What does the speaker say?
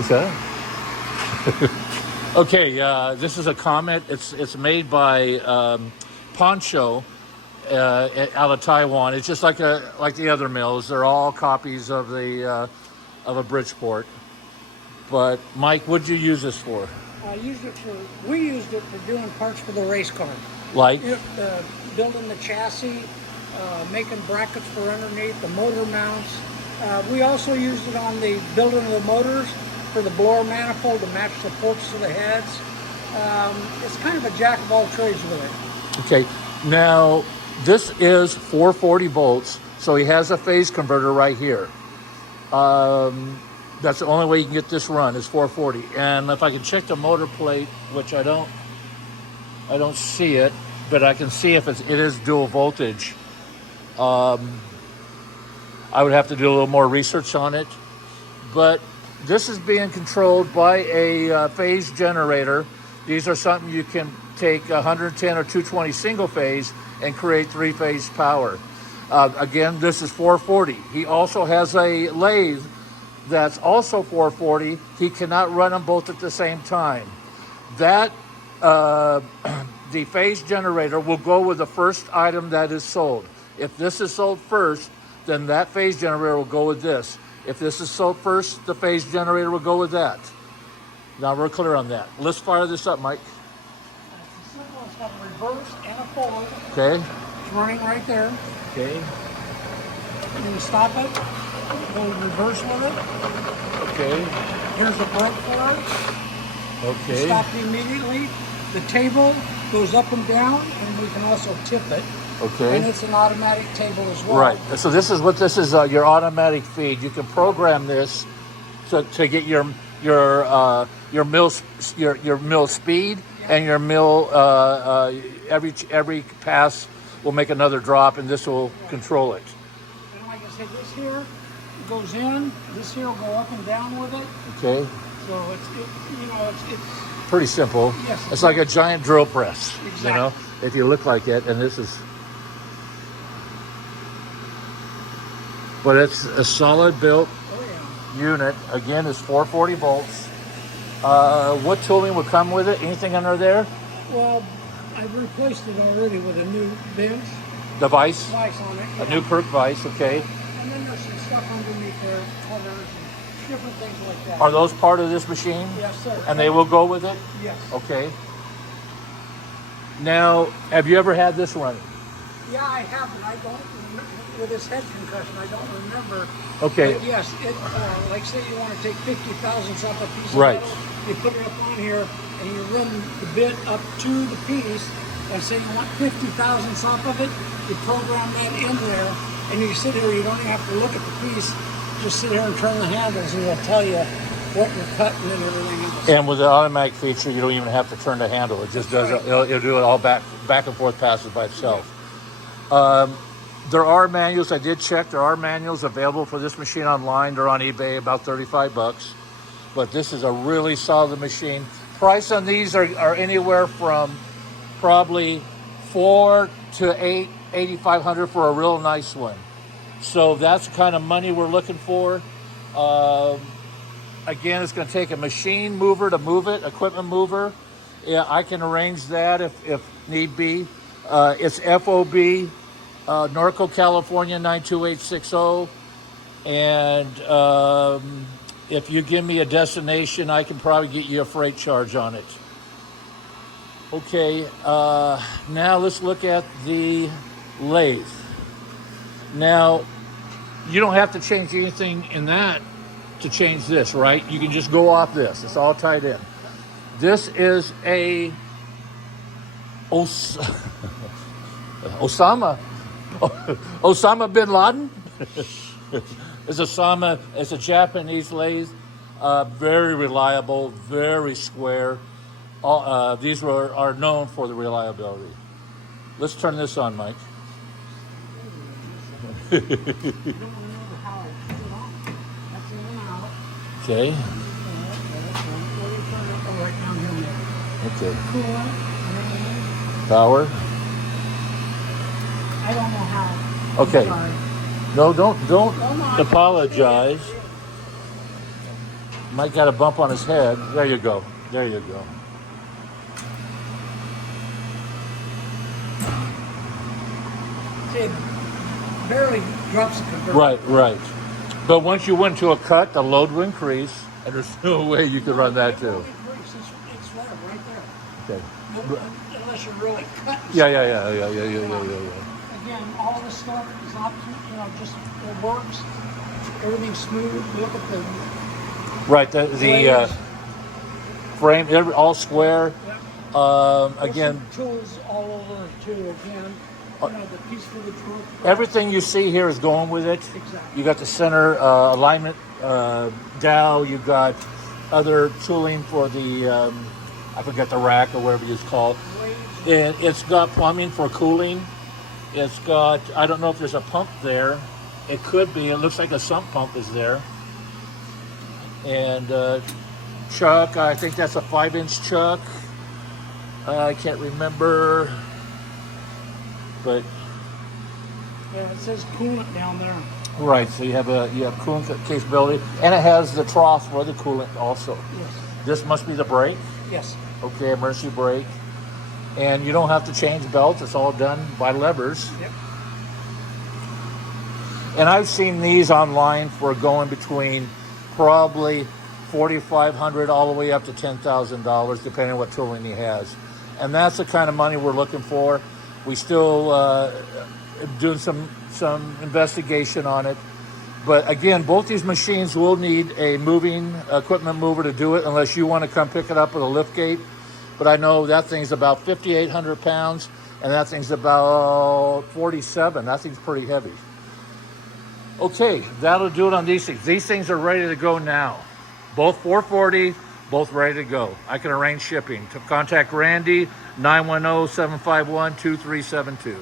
What's that? Okay, this is a Comet. It's made by Poncho out of Taiwan. It's just like the other mills. They're all copies of a Bridgeport. But Mike, what'd you use this for? We used it for doing parts for the race car. Like? Building the chassis, making brackets for underneath, the motor mounts. We also used it on the building of the motors for the blower manifold to match the ports to the heads. It's kind of a jack of all trades with it. Okay, now this is 440 volts, so he has a phase converter right here. That's the only way you can get this run is 440. And if I can check the motor plate, which I don't see it, but I can see if it is dual voltage. I would have to do a little more research on it, but this is being controlled by a phase generator. These are something you can take 110 or 220 single phase and create three-phase power. Again, this is 440. He also has a lathe that's also 440. He cannot run them both at the same time. That the phase generator will go with the first item that is sold. If this is sold first, then that phase generator will go with this. If this is sold first, the phase generator will go with that. Now we're clear on that. Let's fire this up, Mike. It's simple. It's got a reverse and a forward. Okay. It's running right there. Okay. And you stop it, go reverse with it. Okay. Here's the brake for it. Okay. Stop immediately. The table goes up and down, and we can also tip it. Okay. And it's an automatic table as well. Right. So this is your automatic feed. You can program this to get your mill speed, yeah, and your mill every pass will make another drop, and this will, yeah, control it. And like I said, this here goes in. This here will go up and down with it. Okay. So it's pretty simple. Yes. It's like a giant drill press. Exactly. You know, if you look like it, and this is. But it's a solid built, oh, yeah, unit. Again, it's 440 volts. What tooling would come with it? Anything under there? Well, I've replaced it already with a new bench. The vise? Vise on it. Yeah. A new Kirk vise, okay. And then there's some stuff underneath there, covers and different things like that. Are those part of this machine? Yes, sir. And they will go with it? Yes. Okay. Now, have you ever had this running? Yeah, I have, and I don't remember, with this head concussion, I don't remember. Okay. But yes, it, like say you want to take 50 thousandths off a piece of right, metal, you put it up on here, and you run the bit up to the piece, and say you want 50 thousandths off of it, you program that in there, and you sit here, you don't even have to look at the piece, just sit here and turn the handles, and it'll tell you what you're cutting and everything else. And with the automatic feature, you don't even have to turn the handle. It just does it. It'll do it all back and forth passes by itself. Yeah. There are manuals. I did check. There are manuals available for this machine online. They're on eBay, about $35. But this is a really solid machine. Price on these are anywhere from probably $4,000 to $8,500 for a real nice one. So that's the kind of money we're looking for. Again, it's going to take a machine mover to move it, equipment mover. Yeah, I can arrange that if need be. It's FOB, Norco, California, 92860. And if you give me a destination, I can probably get you a freight charge on it. Okay, now let's look at the lathe. Now, you don't have to change anything in that to change this, right? You can just go off this. It's all tied in. This is a Osama bin Laden. It's a Japanese lathe. Very reliable, very square. These are known for the reliability. Let's turn this on, Mike. Okay. Okay. Power. I don't know how. Okay. No, don't apologize. Mike got a bump on his head. There you go. There you go. See, it barely drops the converter. Right. But once you went to a cut, the load will increase, and there's no way you can run that too. It's there, right there. Okay. Unless you're really cutting. Yeah. Again, all this stuff is not, just it works. Everything's smooth. Look at the Right. The blades. frame, all square. There's Again, some tools all over it too. Again, the piece for the trunk. everything you see here is going with it. Exactly. You got the center alignment dowel. You got other tooling for the I forget the rack or whatever it's called. And it's got plumbing for cooling. It's got, I don't know if there's a pump there. It could be. It looks like a sump pump is there. And chuck, I think that's a 5-inch chuck. I can't remember, but Yeah, it says coolant down there. right. So you have coolant capability, and it has the trough for the coolant also. Yes. This must be the brake. Yes. Okay, emergency brake, and you don't have to change belts. It's all done by levers. Yep. And I've seen these online for going between probably $4,500 all the way up to $10,000, depending on what tooling he has. And that's the kind of money we're looking for. We still doing some investigation on it. But again, both these machines will need a moving equipment mover to do it, unless you want to come pick it up with a lift gate. But I know that thing's about 5,800 pounds, and that thing's about 47. That thing's pretty heavy. Okay, that'll do it on these things. These things are ready to go now. Both 440, both ready to go. I can arrange shipping. To contact Randy, 910-751-2372.